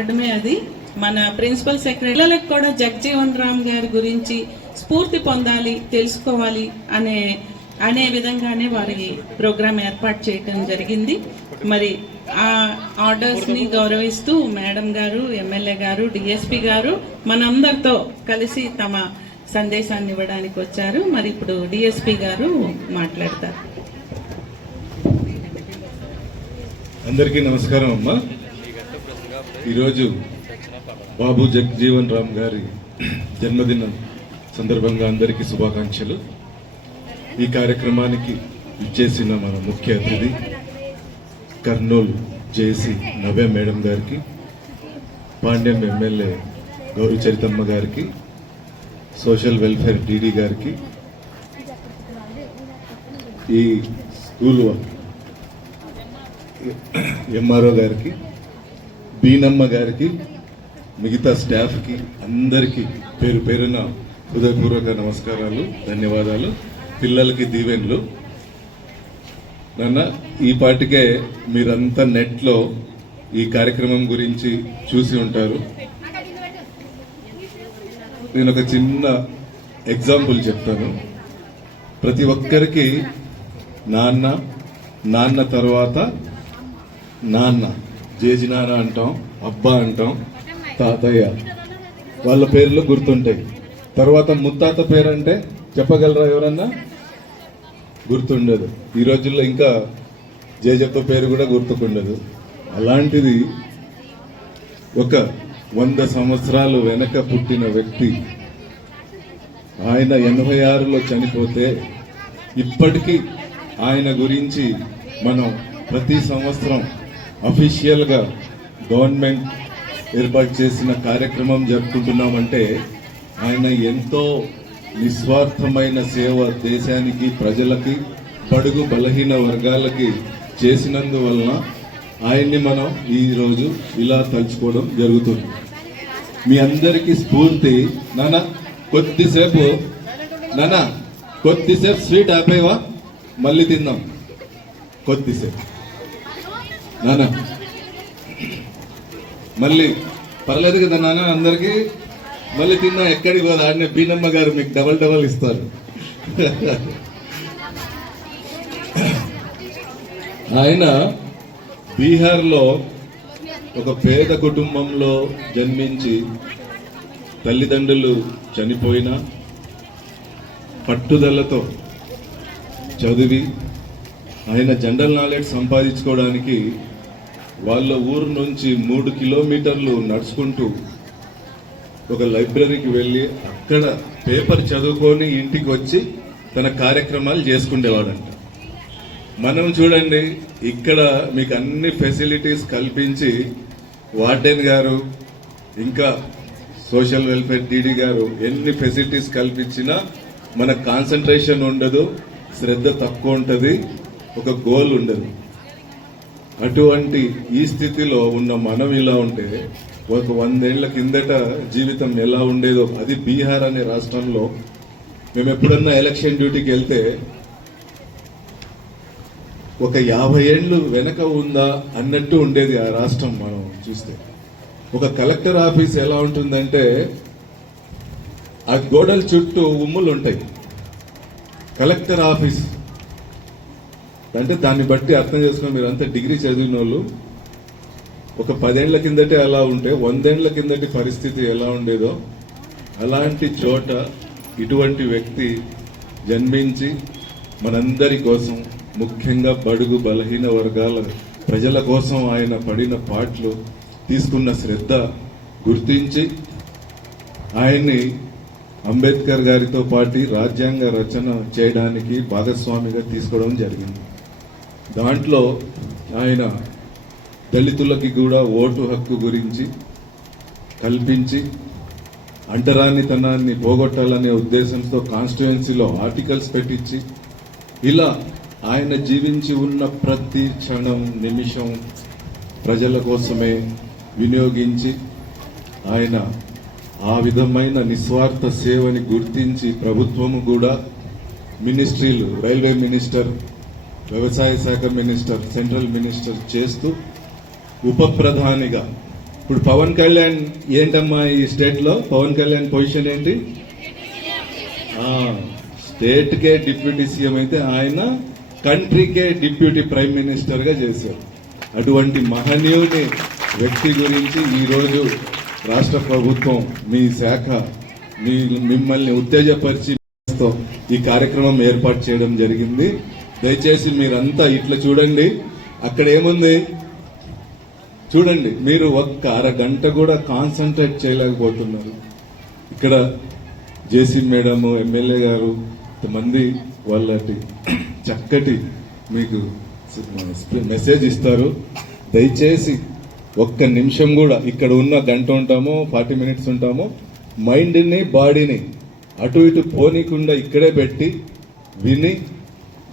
అడమే అది. మన principal secretary పిల్లలకు కూడా జగ్జీవన్ రామ్ గారి గురించి స్ఫూర్తి పొందాలి తెలుసుకోవాలి అనే అనే విధంగానే వారి ప్రోగ్రాం ఏర్పాటు చేయటం జరిగింది. మరి ఆ ఆర్డర్స్ని గౌరవిస్తూ మేడం గారు ఎమ్మెల్యే గారు డిఎస్పి గారు మనందరితో కలిసి తమ సందేశాన్ని ఇవ్వడానికి వచ్చారు. మరి ఇప్పుడు డిఎస్పి గారు మాట్లాడతారు. అందరికీ నమస్కారం అమ్మా. ఈరోజు బాబు జగ్జీవన్ రామ్ గారి జన్మదినం సందర్భంగా అందరికీ శుభాకాంక్షలు. ఈ కార్యక్రమానికి ఇచ్చేసిన మన ముఖ్య అతిథి కర్నూలు జేసి నవ్య మేడం గారికి పాండ్యం ఎమ్మెల్యే గౌరీ చరితమ్మ గారికి సోషల్ వెల్ఫేర్ డీడీ గారికి ఈ స్కూల్ ఎంఆర్ఓ గారికి బీనమ్మ గారికి మిగతా స్టాఫ్కి అందరికీ పేరు పేరున హృదయపూర్వక నమస్కారాలు ధన్యవాదాలు. పిల్లలకి దీవెన్లు. నాన్న ఈ పాటికే మీరంతా నెట్లో ఈ కార్యక్రమం గురించి చూసి ఉంటారు. నేను ఒక చిన్న ఎగ్జాంపుల్ చెప్తాను. ప్రతి ఒక్కరికి నాన్న నాన్న తర్వాత నాన్న. జేజి అంటాం అబ్బా అంటాం తాతయ్య. వాళ్ళ పేర్లు గుర్తుంటాయి. తర్వాత ముత్తాత పేరు అంటే చెప్పగలరా ఎవరన్నా? గుర్తుండదు. ఈ రోజుల్లో ఇంకా జేజప్ప పేరు కూడా గుర్తుకుండదు. అలాంటిది ఒక వంద సంవత్సరాలు వెనక పుట్టిన వ్యక్తి ఆయన ఎనభై ఆరులో చనిపోతే ఇప్పటికీ ఆయన గురించి మనం ప్రతి సంవత్సరం అఫీషియల్గా గవర్నమెంట్ ఏర్పాటు చేసిన కార్యక్రమం జరుపుకుంటున్నామంటే ఆయన ఎంతో నిస్వార్థమైన సేవ దేశానికి ప్రజలకి పడుగు బలహీన వర్గాలకి చేసినందువలన ఆయన్ని మనం ఈరోజు ఇలా తలుచుకోవడం జరుగుతుంది. మీ అందరికీ స్ఫూర్తి. నాన్న కొద్దిసేపు నాన్న కొద్దిసేపు స్వీట్ ఆపేవా? మళ్ళీ తిందాం. కొద్దిసేపు. నాన్న. మళ్ళీ పర్లేదు కదా నాన్న అందరికీ. మళ్ళీ తిన్నా ఎక్కడికి పోదు ఆడిన బీనమ్మ గారు మీకు డబల్ డబల్ ఇస్తారు. ఆయన బీహార్లో ఒక పేద కుటుంబంలో జన్మించి తల్లిదండ్రులు చనిపోయినా పట్టుదలతో చదివి ఆయన జనరల్ నాలెడ్జ్ సంపాదించుకోవడానికి వాళ్ళ ఊరు నుంచి మూడు కిలోమీటర్లు నడుచుకుంటూ ఒక లైబ్రరీకి వెళ్ళి అక్కడ పేపర్ చదువుకొని ఇంటికి వచ్చి తన కార్యక్రమాలు చేసుకునేవాడంట మనం చూడండి ఇక్కడ మీకు అన్ని ఫెసిలిటీస్ కల్పించి వార్డెన్ గారు ఇంకా సోషల్ వెల్ఫేర్ డీడీ గారు ఎన్ని ఫెసిలిటీస్ కల్పించినా మన కాన్సన్ట్రేషన్ ఉండదు శ్రద్ధ తక్కువ ఉంటుంది ఒక గోల్ ఉండదు. అటువంటి ఈ స్థితిలో ఉన్న మనం ఇలా ఉంటే ఒక వందేళ్ళ కిందట జీవితం ఎలా ఉండేదో అది బీహార్ అనే రాష్ట్రంలో మేము ఎప్పుడన్నా ఎలక్షన్ డ్యూటీకి వెళ్తే ఒక యాభై ఏళ్ళు వెనక ఉందా అన్నట్టు ఉండేది ఆ రాష్ట్రం మనం చూస్తే. ఒక కలెక్టర్ ఆఫీస్ ఎలా ఉంటుందంటే ఆ గోడల చుట్టూ ఉమ్ములు ఉంటాయి కలెక్టర్ ఆఫీస్ అంటే దాన్ని బట్టి అర్థం చేసుకుని మీరు అంతా డిగ్రీ చదివిన వాళ్ళు ఒక పదేళ్ళ కిందటే అలా ఉంటే వందేళ్ళ కిందటి పరిస్థితి ఎలా ఉండేదో అలాంటి చోట ఇటువంటి వ్యక్తి జన్మించి మనందరి కోసం ముఖ్యంగా బడుగు బలహీన వర్గాల ప్రజల కోసం ఆయన పడిన పాటలు తీసుకున్న శ్రద్ధ గుర్తించి ఆయన్ని అంబేద్కర్ గారితో పాటు రాజ్యాంగ రచన చేయడానికి భాగస్వామిగా తీసుకోవడం జరిగింది. దాంట్లో ఆయన దళితులకి కూడా ఓటు హక్కు గురించి కల్పించి అంటరానితనాన్ని పోగొట్టాలనే ఉద్దేశంతో కాన్స్టిట్యుయెన్సీలో ఆర్టికల్స్ పెట్టించి ఇలా ఆయన జీవించి ఉన్న ప్రతి క్షణం నిమిషం ప్రజల కోసమే వినియోగించి ఆయన ఆ విధమైన నిస్వార్థ సేవని గుర్తించి ప్రభుత్వము కూడా మినిస్ట్రీలు రైల్వే మినిస్టర్ వ్యవసాయ శాఖ మినిస్టర్ సెంట్రల్ మినిస్టర్ చేస్తూ ఉప ప్రధానిగా ఇప్పుడు పవన్ కళ్యాణ్ ఏంటమ్మా ఈ స్టేట్లో? పవన్ కళ్యాణ్ పొజిషన్ ఏంటి? స్టేట్కే డిప్యూటీ సీఎం అయితే ఆయన కంట్రీకే డిప్యూటీ ప్రైమ్ మినిస్టర్గా చేశారు. అటువంటి మహనీయుని వ్యక్తి గురించి ఈరోజు రాష్ట్ర ప్రభుత్వం మీ శాఖ మీ మిమ్మల్ని ఉత్తేజపరిచి ఈ కార్యక్రమం ఏర్పాటు చేయడం జరిగింది. దయచేసి మీరంతా ఇట్లా చూడండి. అక్కడ ఏముంది చూడండి మీరు ఒక్క అరగంట కూడా కాన్సన్ట్రేట్ చేయలేకపోతున్నారు. ఇక్కడ జేసీ మేడము ఎమ్మెల్యే గారు ఇంతమంది వాళ్ళటి చక్కటి మీకు మెసేజ్ ఇస్తారు. దయచేసి ఒక్క నిమిషం కూడా ఇక్కడ ఉన్న గంట ఉంటామో ఫార్టీ మినిట్స్ ఉంటామో మైండ్ని బాడీని అటు ఇటు పోనీకుండా ఇక్కడే పెట్టి విని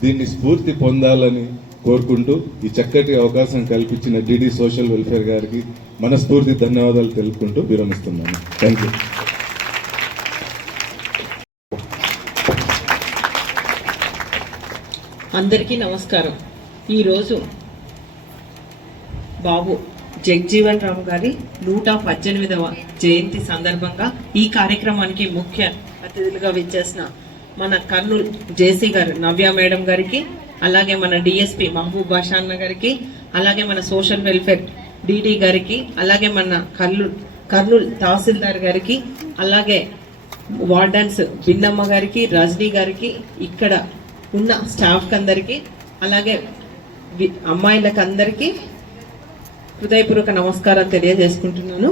దీన్ని స్ఫూర్తి పొందాలని కోరుకుంటూ ఈ చక్కటి అవకాశం కల్పించిన డిడి సోషల్ వెల్ఫేర్ గారికి మనస్ఫూర్తి ధన్యవాదాలు తెలుపుకుంటూ విరమిస్తున్నాను. థ్యాంక్ యూ అందరికీ నమస్కారం. ఈరోజు బాబు జగ్జీవన్ రామ్ గారి నూట పద్దెనిమిదవ జయంతి సందర్భంగా ఈ కార్యక్రమానికి ముఖ్య అతిథులుగా విచ్చేసిన మన కర్నూలు జేసీ గారు నవ్య మేడం గారికి అలాగే మన డిఎస్పి మహబూబ్ బాషా అన్న గారికి అలాగే మన సోషల్ వెల్ఫేర్ డిడి గారికి అలాగే మన కర్నూలు కర్నూలు తహసీల్దార్ గారికి అలాగే వార్డన్స్ బిన్నమ్మ గారికి రజనీ గారికి ఇక్కడ ఉన్న స్టాఫ్కి అందరికీ అలాగే అమ్మాయిలకు అందరికీ హృదయపూర్వక నమస్కారం తెలియజేసుకుంటున్నాను.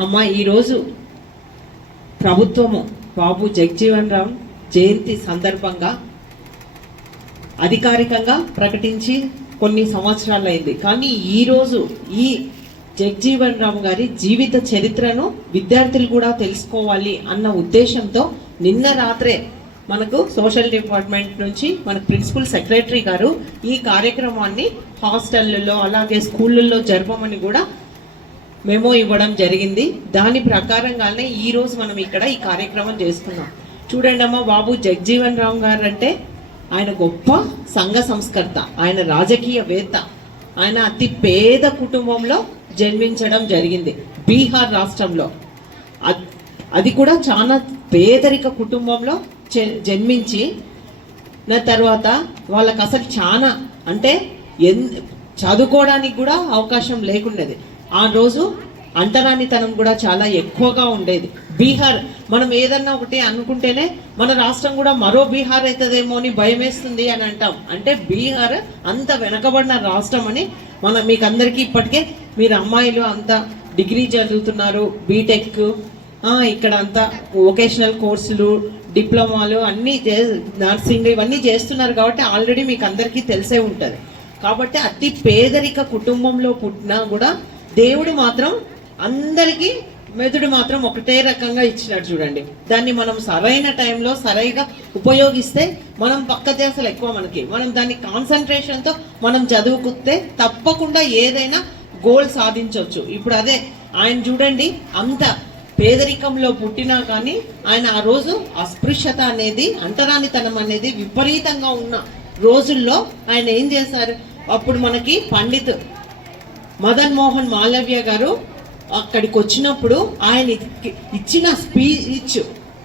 అమ్మ ఈరోజు ప్రభుత్వము బాబు జగజీవన్ రామ్ జయంతి సందర్భంగా అధికారికంగా ప్రకటించి కొన్ని సంవత్సరాలు అయింది. కానీ ఈరోజు ఈ జగ్జీవన్ రామ్ గారి జీవిత చరిత్రను విద్యార్థులు కూడా తెలుసుకోవాలి అన్న ఉద్దేశంతో నిన్న రాత్రే మనకు సోషల్ డిపార్ట్మెంట్ నుంచి మన ప్రిన్సిపల్ సెక్రటరీ గారు ఈ కార్యక్రమాన్ని హాస్టళ్ళలో అలాగే స్కూళ్ళల్లో జరపమని కూడా మెమో ఇవ్వడం జరిగింది. దాని ప్రకారంగానే ఈ రోజు మనం ఇక్కడ ఈ కార్యక్రమం చేస్తున్నాం. చూడండి అమ్మ బాబు జగ్జీవన్ రామ్ గారు అంటే ఆయన గొప్ప సంఘ సంస్కర్త ఆయన రాజకీయవేత్త ఆయన అతి పేద కుటుంబంలో జన్మించడం జరిగింది బీహార్ రాష్ట్రంలో. అది కూడా చాలా పేదరిక కుటుంబంలో జన్మించి నా తర్వాత వాళ్ళకి అసలు చాలా అంటే ఎన్ చదువుకోవడానికి కూడా అవకాశం లేకుండేది ఆ రోజు అంటరానితనం కూడా చాలా ఎక్కువగా ఉండేది. బీహార్ మనం ఏదన్నా ఒకటి అనుకుంటేనే మన రాష్ట్రం కూడా మరో బీహార్ అవుతుందేమో అని భయం వేస్తుంది అని అంటాం. అంటే బీహార్ అంత వెనకబడిన రాష్ట్రం అని మన మీకు అందరికీ ఇప్పటికే మీరు అమ్మాయిలు అంత డిగ్రీ చదువుతున్నారు బీటెక్ ఇక్కడ అంతా వొకేషనల్ కోర్సులు డిప్లొమాలు అన్నీ చే- నర్సింగ్ ఇవన్నీ చేస్తున్నారు కాబట్టి ఆల్రెడీ మీకు అందరికీ తెలిసే ఉంటుంది. కాబట్టి అతి పేదరిక కుటుంబంలో పుట్టినా కూడా దేవుడు మాత్రం అందరికీ మెదడు మాత్రం ఒకటే రకంగా ఇచ్చినాడు చూడండి. దాన్ని మనం సరైన టైంలో సరైగా ఉపయోగిస్తే మనం పక్క దేశాలు ఎక్కువ మనకి. మనం దాన్ని కాన్సన్ట్రేషన్తో మనం చదువుకుంటే తప్పకుండా ఏదైనా గోల్ సాధించవచ్చు. ఇప్పుడు అదే ఆయన చూడండి అంత పేదరికంలో పుట్టినా కానీ ఆయన ఆ రోజు అస్పృశ్యత అనేది అంటరానితనం అనేది విపరీతంగా ఉన్న రోజుల్లో ఆయన ఏం చేశారు? అప్పుడు మనకి పండిత్ మదన్ మోహన్ మాలవ్య గారు అక్కడికి వచ్చినప్పుడు ఆయన ఇచ్చిన స్పీచ్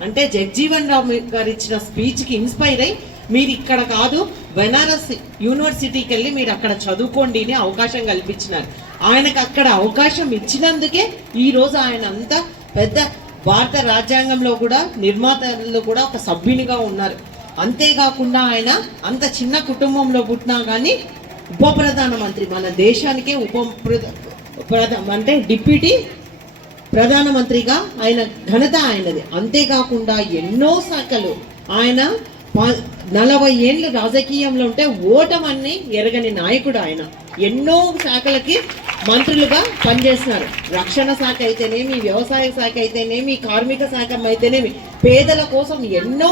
అంటే జగ్జీవన్ రామ్ గారు ఇచ్చిన స్పీచ్కి ఇన్స్పైర్ అయ్యి మీరు ఇక్కడ కాదు బెనారస్ యూనివర్సిటీకి వెళ్ళి మీరు అక్కడ చదువుకోండి అని అవకాశం కల్పించినారు. ఆయనకు అక్కడ అవకాశం ఇచ్చినందుకే ఈరోజు ఆయన అంతా పెద్ద భారత రాజ్యాంగంలో కూడా నిర్మాతల్లో కూడా ఒక సభ్యునిగా ఉన్నారు. అంతేకాకుండా ఆయన అంత చిన్న కుటుంబంలో పుట్టినా కానీ ఉప ప్రధానమంత్రి మన దేశానికే ఉప అంటే డిప్యూటీ ప్రధానమంత్రిగా ఆయన ఘనత ఆయనది. అంతేకాకుండా ఎన్నో శాఖలు. ఆయన నలభై ఏళ్ళు రాజకీయంలో ఉంటే ఓటమన్ని ఎరగని నాయకుడు ఆయన. ఎన్నో శాఖలకి మంత్రులుగా పనిచేస్తున్నారు. రక్షణ శాఖ అయితేనేమి వ్యవసాయ శాఖ అయితేనేమి కార్మిక శాఖ అయితేనేమి పేదల కోసం ఎన్నో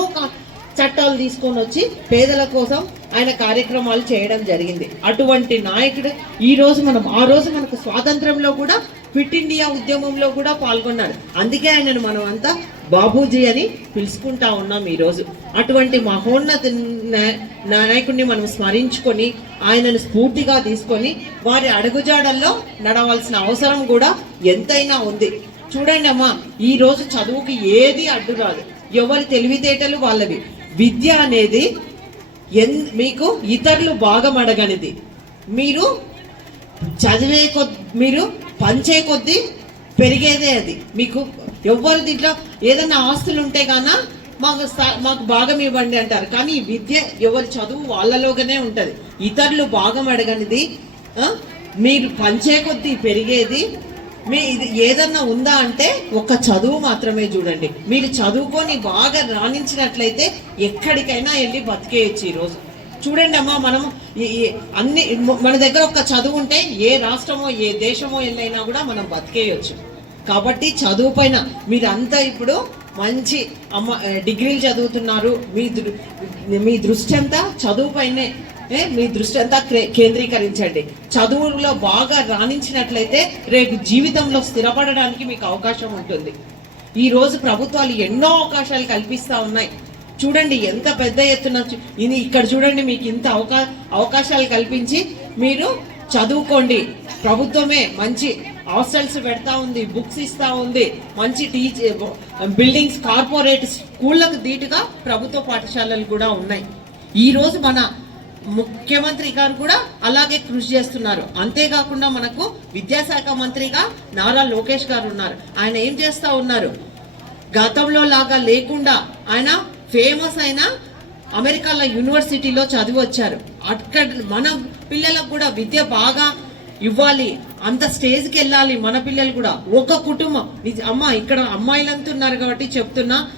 చట్టాలు తీసుకొని వచ్చి పేదల కోసం ఆయన కార్యక్రమాలు చేయడం జరిగింది. అటువంటి నాయకుడు ఈ రోజు మనం ఆ రోజు మనకు స్వాతంత్రంలో కూడా ఫిట్ ఇండియా ఉద్యమంలో కూడా పాల్గొన్నారు అందుకే ఆయనను మనం అంతా బాబూజీ అని పిలుచుకుంటా ఉన్నాం ఈ రోజు. అటువంటి మహోన్నత నాయకుడిని మనం స్మరించుకొని ఆయనను స్ఫూర్తిగా తీసుకొని వారి అడుగుజాడల్లో నడవాల్సిన అవసరం కూడా ఎంతైనా ఉంది. చూడండి అమ్మా ఈరోజు చదువుకి ఏది అడ్డు రాదు ఎవరి తెలివితేటలు వాళ్ళవి. విద్య అనేది ఎన్ మీకు ఇతరులు బాగా అడగనిది మీరు చదివే కొద్ది మీరు పంచే కొద్దీ పెరిగేదే అది. మీకు ఎవ్వరు దీంట్లో ఏదైనా ఆస్తులు ఉంటే కానా మాకు మాకు భాగం ఇవ్వండి అంటారు. కానీ విద్య ఎవరి చదువు వాళ్ళలోగానే ఉంటుంది. ఇతరులు భాగం అడగనిది మీరు పంచే కొద్దీ పెరిగేది మీ ఇది ఏదన్నా ఉందా అంటే ఒక చదువు మాత్రమే చూడండి. మీరు చదువుకొని బాగా రాణించినట్లయితే ఎక్కడికైనా వెళ్ళి బతికేయచ్చు ఈరోజు చూడండి అమ్మా మనం అన్ని మన దగ్గర ఒక చదువు ఉంటే ఏ రాష్ట్రమో ఏ దేశమో వెళ్ళైనా కూడా మనం బతికేయచ్చు. కాబట్టి చదువు పైన మీరంతా ఇప్పుడు మంచి అమ్మ డిగ్రీలు చదువుతున్నారు. మీ దృ మీ దృష్టి అంతా చదువు పైనే మీ దృష్టి అంతా కేంద్రీకరించండి. చదువులో బాగా రాణించినట్లయితే రేపు జీవితంలో స్థిరపడడానికి మీకు అవకాశం ఉంటుంది. ఈ రోజు ప్రభుత్వాలు ఎన్నో అవకాశాలు కల్పిస్తూ ఉన్నాయి. చూడండి ఎంత పెద్ద ఎత్తున ఇది ఇక్కడ చూడండి మీకు ఇంత అవకా అవకాశాలు కల్పించి మీరు చదువుకోండి. ప్రభుత్వమే మంచి హాస్టల్స్ పెడతా ఉంది బుక్స్ ఇస్తా ఉంది మంచి టీచర్ బిల్డింగ్స్ కార్పొరేట్ స్కూళ్ళకు ధీటుగా ప్రభుత్వ పాఠశాలలు కూడా ఉన్నాయి. ఈరోజు మన ముఖ్యమంత్రి గారు కూడా అలాగే కృషి చేస్తున్నారు. అంతేకాకుండా మనకు విద్యాశాఖ మంత్రిగా నారా లోకేష్ గారు ఉన్నారు. ఆయన ఏం చేస్తూ ఉన్నారు? గతంలో లాగా లేకుండా ఆయన ఫేమస్ అయిన అమెరికాలో యూనివర్సిటీలో చదివి వచ్చారు. అక్కడ మన పిల్లలకు కూడా విద్య బాగా ఇవ్వాలి. అంత స్టేజ్కి వెళ్ళాలి మన పిల్లలు కూడా. ఒక కుటుంబం. అమ్మ ఇక్కడ అమ్మాయిలంతా ఉన్నారు కాబట్టి చెప్తున్నా.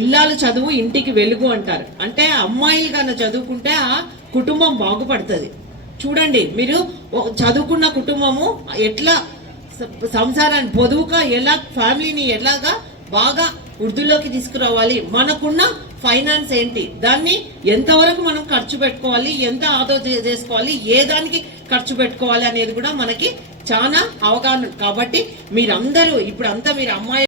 ఇల్లాలు చదువు ఇంటికి వెలుగు అంటారు. అంటే అమ్మాయిలు కన్నా చదువుకుంటే ఆ కుటుంబం బాగుపడుతుంది. చూడండి మీరు చదువుకున్న కుటుంబము ఎట్లా సంసారాన్ని పొదువుగా ఎలా ఫ్యామిలీని ఎలాగా బాగా వృద్ధిలోకి తీసుకురావాలి మనకున్న ఫైనాన్స్ ఏంటి దాన్ని ఎంతవరకు మనం ఖర్చు పెట్టుకోవాలి ఎంత ఆదో చేసుకోవాలి ఏ దానికి ఖర్చు పెట్టుకోవాలి అనేది కూడా మనకి చాలా అవగాహన. కాబట్టి మీరందరూ ఇప్పుడు అంతా మీరు అమ్మాయి